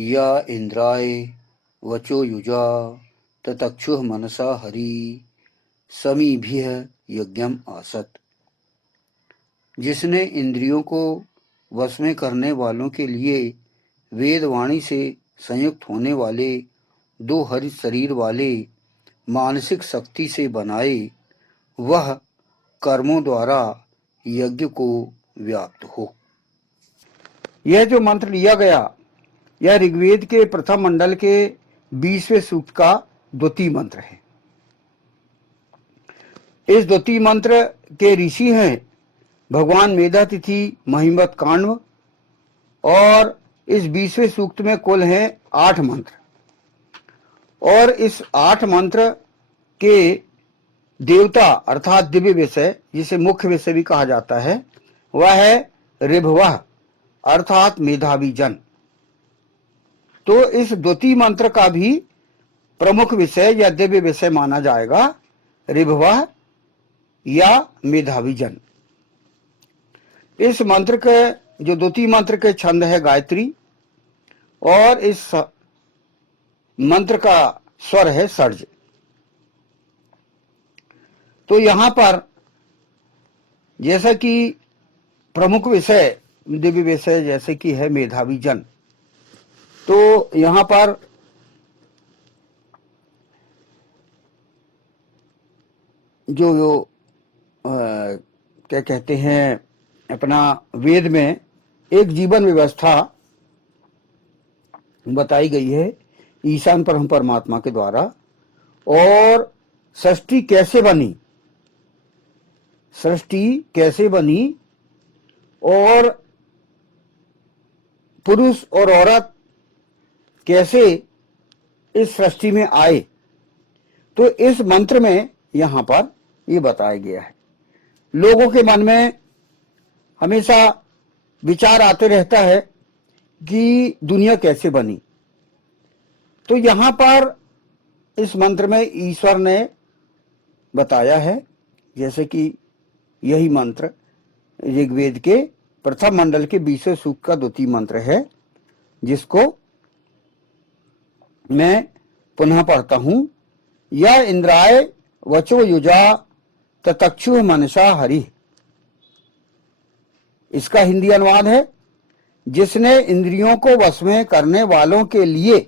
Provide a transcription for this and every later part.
या इंद्राय वचो युजा ततक्षुः मनसा हरि समीभिः यज्ञम आसत। जिसने इंद्रियों को वश में करने वालों के लिए वेद वाणी से संयुक्त होने वाले दो हरित शरीर वाले मानसिक शक्ति से बनाए, वह कर्मों द्वारा यज्ञ को व्याप्त हो। यह जो मंत्र लिया गया, यह ऋग्वेद के प्रथम मंडल के 20वें सूक्त का द्वितीय मंत्र है। इस द्वितीय मंत्र के ऋषि हैं भगवान मेधातिथि महिमत काण्व, और इस 20वें सूक्त में कुल हैं 8 मंत्र, और इस 8 मंत्र के देवता अर्थात दिव्य विषय, जिसे मुख्य विषय भी कहा जाता है, वह है ऋभवः अर्थात मेधावी जन। तो इस द्वितीय मंत्र का भी प्रमुख विषय या दिव्य विषय माना जाएगा ऋभवः या मेधावी जन। इस मंत्र के जो द्वितीय मंत्र के छंद है गायत्री, और इस मंत्र का स्वर है सर्ज। तो यहां पर जैसा कि प्रमुख विषय दिव्य विषय जैसे कि है मेधावी जन, तो यहां पर जो क्या कहते हैं, अपना वेद में एक जीवन व्यवस्था बताई गई है ईशान परम परमात्मा के द्वारा, और सृष्टि कैसे बनी और पुरुष और औरत कैसे इस सृष्टि में आए, तो इस मंत्र में यहां पर ये बताया गया है। लोगों के मन में हमेशा विचार आते रहता है कि दुनिया कैसे बनी, तो यहां पर इस मंत्र में ईश्वर ने बताया है, जैसे कि यही मंत्र ऋग्वेद के प्रथम मंडल के 20वें सूक्त का द्वितीय मंत्र है, जिसको मैं पुनः पढ़ता हूं। या इंद्राय वचो युजा ततक्षुः मनसा हरि। इसका हिंदी अनुवाद है, जिसने इंद्रियों को वश में करने वालों के लिए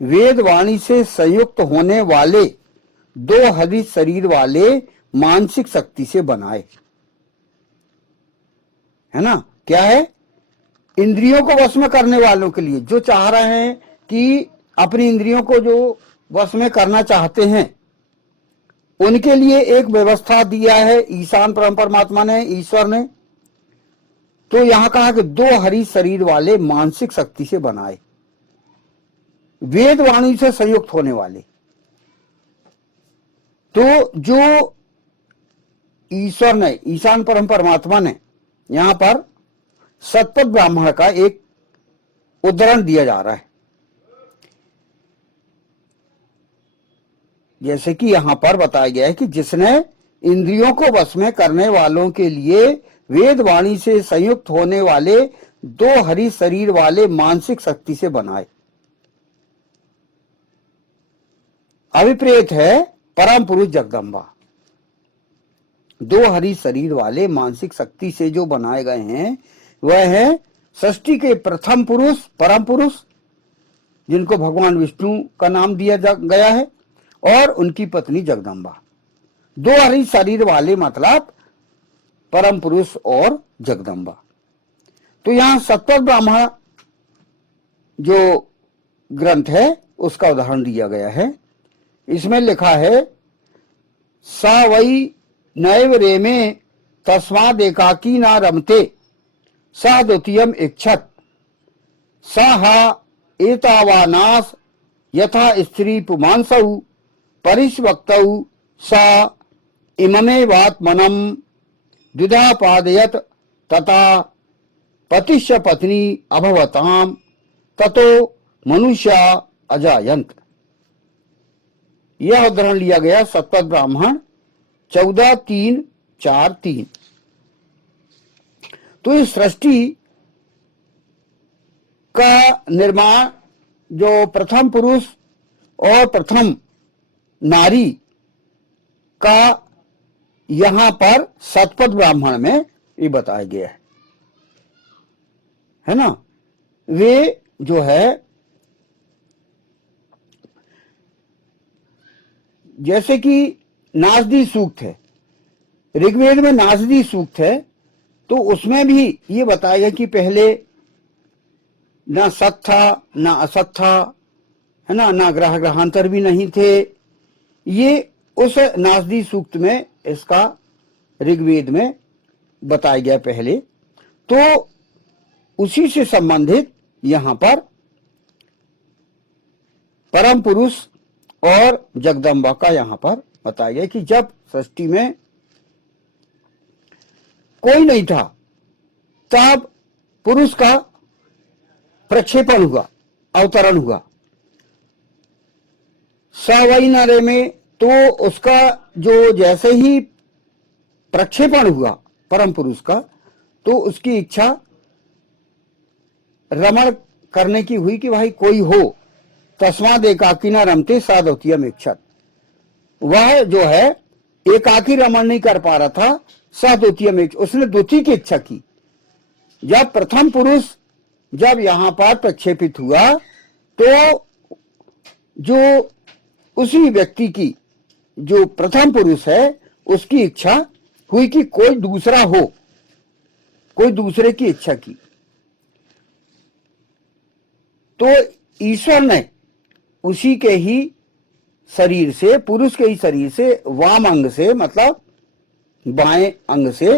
वेद वाणी से संयुक्त होने वाले दो हरित शरीर वाले मानसिक शक्ति से बनाए। है ना, क्या है? इंद्रियों को वश में करने वालों के लिए, जो चाह रहे हैं कि अपनी इंद्रियों को जो वश में करना चाहते हैं, उनके लिए एक व्यवस्था दिया है ईशान परम परमात्मा ने, ईश्वर ने। तो यहां कहा कि दो हरि शरीर वाले मानसिक शक्ति से बनाए, वेद वाणी से संयुक्त होने वाले। तो जो ईश्वर ने, ईशान परम परमात्मा ने, यहां पर सतपथ ब्राह्मण का एक उदाहरण दिया जा रहा है। जैसे कि यहां पर बताया गया है कि जिसने इंद्रियों को वश में करने वालों के लिए वेद वाणी से संयुक्त होने वाले दो हरि शरीर वाले मानसिक शक्ति से बनाए। अभिप्रेत है परम पुरुष जगदम्बा। दो हरि शरीर वाले मानसिक शक्ति से जो बनाए गए हैं, वह है सृष्टि के प्रथम पुरुष, परम पुरुष, जिनको भगवान विष्णु का नाम दिया गया है, और उनकी पत्नी जगदम्बा। दो हरि शरीर वाले मतलब परम पुरुष और जगदम्बा। तो यहां सतपथ ब्राह्मण जो ग्रंथ है उसका उदाहरण दिया गया है। इसमें लिखा है, सा वै नैव रेमे तस्माद् एकाकी न रमते सा द्वितीयम इच्छत सा हा एतावानास यथा स्त्री पुमांसौ परिष्वक्तौ सा इममेवात्मनं द्विधा पादयत तथा पतिश्च पत्नी अभवताम ततो मनुष्या अजायंत। यह उदाहरण लिया गया सतपथ ब्राह्मण 14:3-4-3। तो इस सृष्टि का निर्माण जो प्रथम पुरुष और प्रथम नारी का यहां पर शतपथ ब्राह्मण में ये बताया गया है ना। वे जो है जैसे कि नासदी सूक्त है, ऋग्वेद में नासदी सूक्त है, तो उसमें भी ये बताया गया कि पहले ना सत था ना असत था, है ना ग्रह ग्रहांतर भी नहीं थे। ये उस नासदी सूक्त में इसका ऋग्वेद में बताया गया पहले। तो उसी से संबंधित यहां पर परम पुरुष और जगदम्बा का यहां पर बताया गया कि जब सृष्टि में कोई नहीं था तब पुरुष का प्रक्षेपण हुआ, अवतरण हुआ सवई नरे में। तो उसका जो जैसे ही प्रक्षेपण हुआ परम पुरुष का, तो उसकी इच्छा रमण करने की हुई कि भाई कोई हो, तस्माद एकाकी न रमते साधोतियम इच्छत। वह जो है एकाकी रमण नहीं कर पा रहा था, साधोतियम इच्छा, उसने द्वितीय की इच्छा की। जब प्रथम पुरुष जब यहां पर प्रक्षेपित हुआ तो जो उसी व्यक्ति की जो प्रथम पुरुष है उसकी इच्छा हुई कि कोई दूसरा हो, कोई दूसरे की इच्छा की। तो ईश्वर ने उसी के ही शरीर से, पुरुष के ही शरीर से, वाम अंग से मतलब बाएं अंग से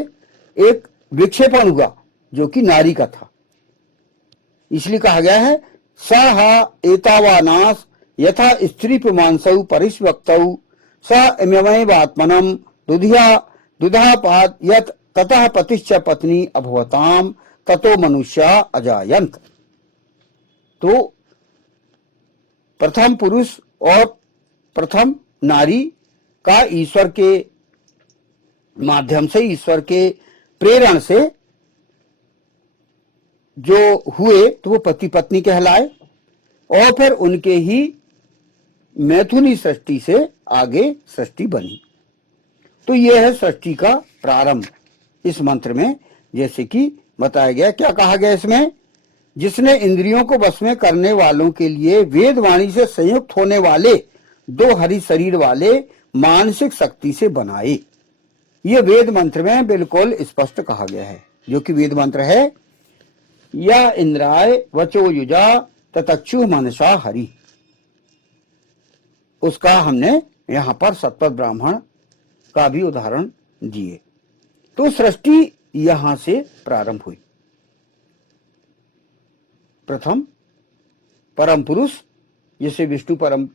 एक विक्षेपण हुआ जो कि नारी का था। इसलिए कहा गया है स एतावानास यथा स्त्री पुमांसौ परिष्वक्तौ स इममेवात्मनं दुधापाद यत ततः पतिश्च पत्नी अभवताम ततो मनुष्या अजायंत। तो प्रथम पुरुष और प्रथम नारी का ईश्वर के माध्यम से, ईश्वर के प्रेरण से जो हुए तो वो पति पत्नी कहलाए, और फिर उनके ही मैथुनी सृष्टि से आगे सृष्टि बनी। तो यह है सृष्टि का प्रारंभ इस मंत्र में। जैसे कि बताया गया, क्या कहा गया इसमें, जिसने इंद्रियों को वश में करने वालों के लिए वेद वाणी से संयुक्त होने वाले दो हरि शरीर वाले मानसिक शक्ति से बनाए। ये वेद मंत्र में बिल्कुल स्पष्ट कहा गया है, जो कि वेद मंत्र है या इंद्राय वचो युजा ततक्षु मनसा हरि। उसका हमने यहां पर शतपथ ब्राह्मण का भी उदाहरण दिए। तो सृष्टि यहां से प्रारंभ हुई। प्रथम परम पुरुष, जिसे विष्णु परम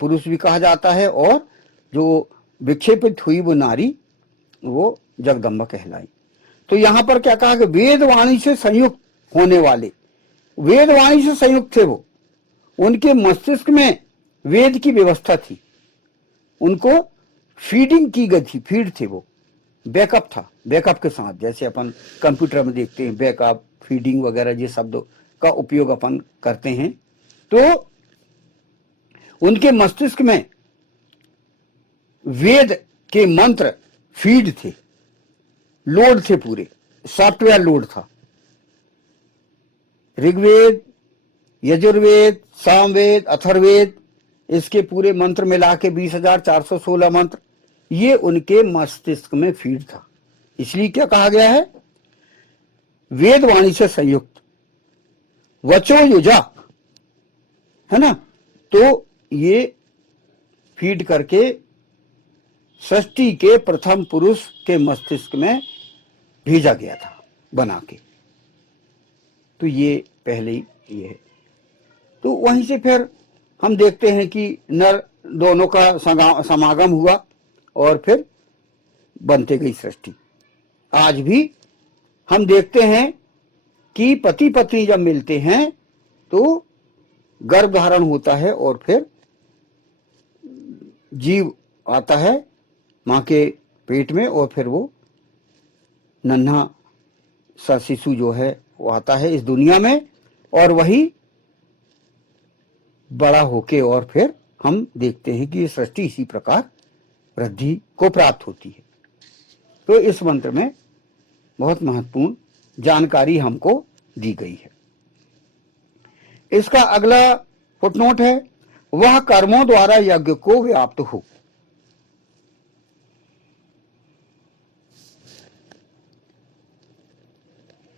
पुरुष भी कहा जाता है, और जो विक्षेपित हुई वो नारी, वो जगदम्बा कहलाई। तो यहां पर क्या कहा कि वेद वाणी से संयुक्त होने वाले, वेद वाणी से संयुक्त थे वो, उनके मस्तिष्क में वेद की व्यवस्था थी, उनको फीडिंग की गई थी, फीड थे वो, बैकअप था, बैकअप के साथ, जैसे अपन कंप्यूटर में देखते हैं बैकअप, फीडिंग वगैरह ये शब्दों का उपयोग अपन करते हैं। तो उनके मस्तिष्क में वेद के मंत्र फीड थे, लोड थे, पूरे सॉफ्टवेयर लोड था। ऋग्वेद, यजुर्वेद, सामवेद, अथर्ववेद, इसके पूरे मंत्र मिला के 20,416 मंत्र, ये उनके मस्तिष्क में फीड था। इसलिए क्या कहा गया है, वेद वाणी से संयुक्त, वचो युजा, है ना। तो ये फीड करके सृष्टि के प्रथम पुरुष के मस्तिष्क में भेजा गया था बना के। तो ये पहले ही ये है। तो वहीं से फिर हम देखते हैं कि नर दोनों का समागम हुआ और फिर बनते गई सृष्टि। आज भी हम देखते हैं कि पति पत्नी जब मिलते हैं तो गर्भ धारण होता है और फिर जीव आता है मां के पेट में, और फिर वो नन्हा सा शिशु जो है वो आता है इस दुनिया में, और वही बड़ा होके और फिर हम देखते हैं कि ये सृष्टि इसी प्रकार वृद्धि को प्राप्त होती है। तो इस मंत्र में बहुत महत्वपूर्ण जानकारी हमको दी गई है। इसका अगला फुटनोट है, वह कर्मों द्वारा यज्ञ को व्याप्त हो।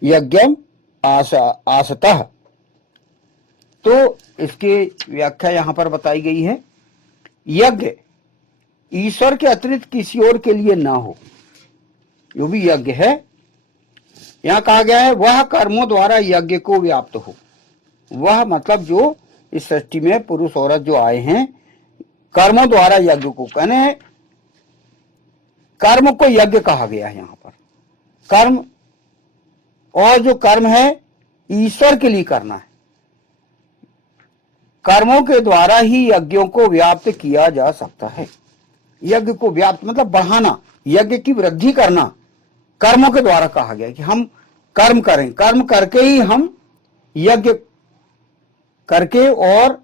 यज्ञम आसतः, तो इसके व्याख्या यहां पर बताई गई है, यज्ञ ईश्वर के अतिरिक्त किसी और के लिए ना हो। जो भी यज्ञ है, यहां कहा गया है वह कर्मों द्वारा यज्ञ को व्याप्त हो। वह मतलब जो इस सृष्टि में पुरुष औरत जो आए हैं, कर्मों द्वारा यज्ञ को, कहने कर्म को यज्ञ कहा गया है। यहां पर कर्म, और जो कर्म है ईश्वर के लिए करना है। कर्मों के द्वारा ही यज्ञों को व्याप्त किया जा सकता है। यज्ञ को व्याप्त मतलब बढ़ाना, यज्ञ की वृद्धि करना कर्मों के द्वारा कहा गया कि हम कर्म करें, कर्म करके ही हम यज्ञ करके और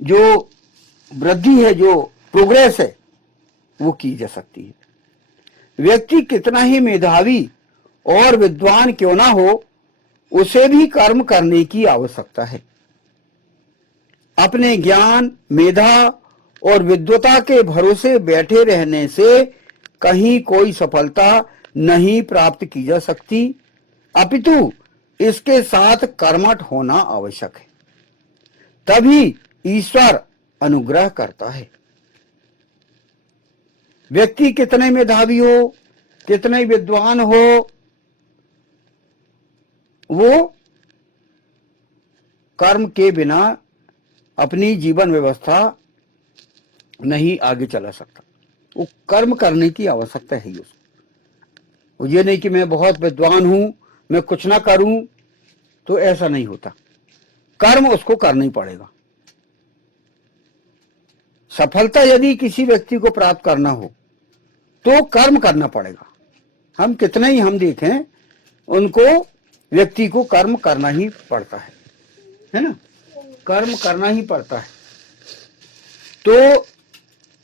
जो वृद्धि है, जो प्रोग्रेस है, वो की जा सकती है। व्यक्ति कितना ही मेधावी और विद्वान क्यों ना हो, उसे भी कर्म करने की आवश्यकता है। अपने ज्ञान, मेधा और विद्वता के भरोसे बैठे रहने से कहीं कोई सफलता नहीं प्राप्त की जा सकती, अपितु इसके साथ कर्मठ होना आवश्यक है। तभी ईश्वर अनुग्रह करता है। व्यक्ति कितने मेधावी हो, कितने विद्वान हो, वो कर्म के बिना अपनी जीवन व्यवस्था नहीं आगे चला सकता। वो कर्म करने की आवश्यकता है ही उसको। ये नहीं कि मैं बहुत विद्वान हूं, मैं कुछ ना करूं, तो ऐसा नहीं होता। कर्म उसको करना ही पड़ेगा। सफलता यदि किसी व्यक्ति को प्राप्त करना हो तो कर्म करना पड़ेगा। हम कितने ही हम देखें, उनको व्यक्ति को कर्म करना ही पड़ता है ना, कर्म करना ही पड़ता है। तो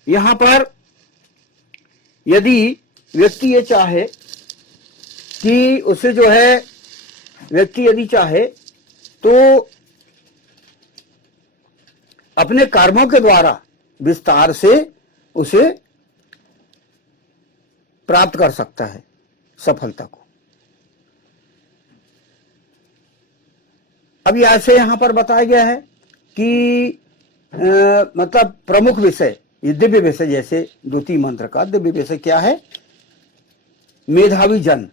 यहां पर यदि व्यक्ति ये चाहे कि उसे जो है, व्यक्ति यदि चाहे तो अपने कर्मों के द्वारा विस्तार से उसे प्राप्त कर सकता है सफलता को। अभी ऐसे यहां पर बताया गया है कि मतलब प्रमुख विषय, ये दिव्य विषय, जैसे द्वितीय मंत्र का दिव्य विषय क्या है, मेधावी जन।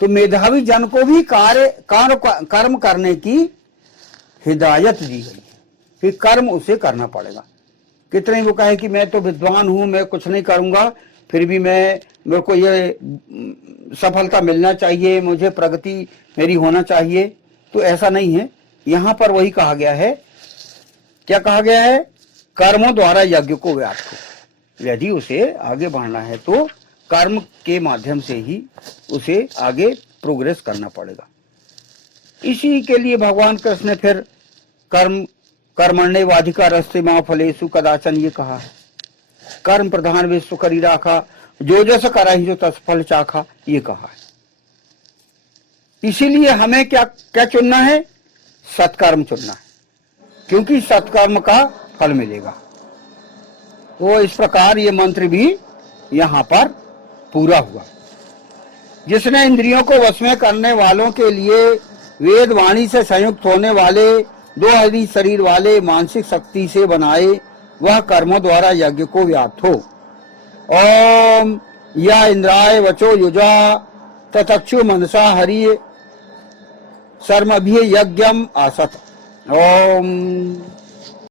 तो मेधावी जन को भी कर्म करने की हिदायत दी गई है कि कर्म उसे करना पड़ेगा। कितने वो कहे कि मैं तो विद्वान हूं, मैं कुछ नहीं करूंगा, फिर भी मेरे को ये सफलता मिलना चाहिए, मुझे प्रगति मेरी होना चाहिए, तो ऐसा नहीं है। यहां पर वही कहा गया है, क्या कहा गया है, कर्मों द्वारा यज्ञ को व्याप्त हो। यदि उसे आगे बढ़ना है तो कर्म के माध्यम से ही उसे आगे प्रोग्रेस करना पड़ेगा। इसी के लिए भगवान कृष्ण ने फिर कर्मण्येवाधिकारस्ते मा फलेषु कदाचन ये कहा है। कर्म प्रधान विश्व करी राखा, जो जस करा ही जो तस फल चाखा, ये कहा है। इसीलिए हमें क्या क्या चुनना है, सत्कर्म चुनना है, क्योंकि सत्कर्म का फल मिलेगा। तो इस प्रकार ये मंत्र भी यहां पर पूरा हुआ। जिसने इंद्रियों को वश में करने वालों के लिए वेद वाणी से संयुक्त होने वाले दो हरी शरीर वाले मानसिक शक्ति से बनाए, वह कर्मों द्वारा यज्ञ को व्याप्त हो। ओम या इंद्राय वचो युजा ततक्षु मनसा हरि शर्मभि यज्ञम आसत। ओम।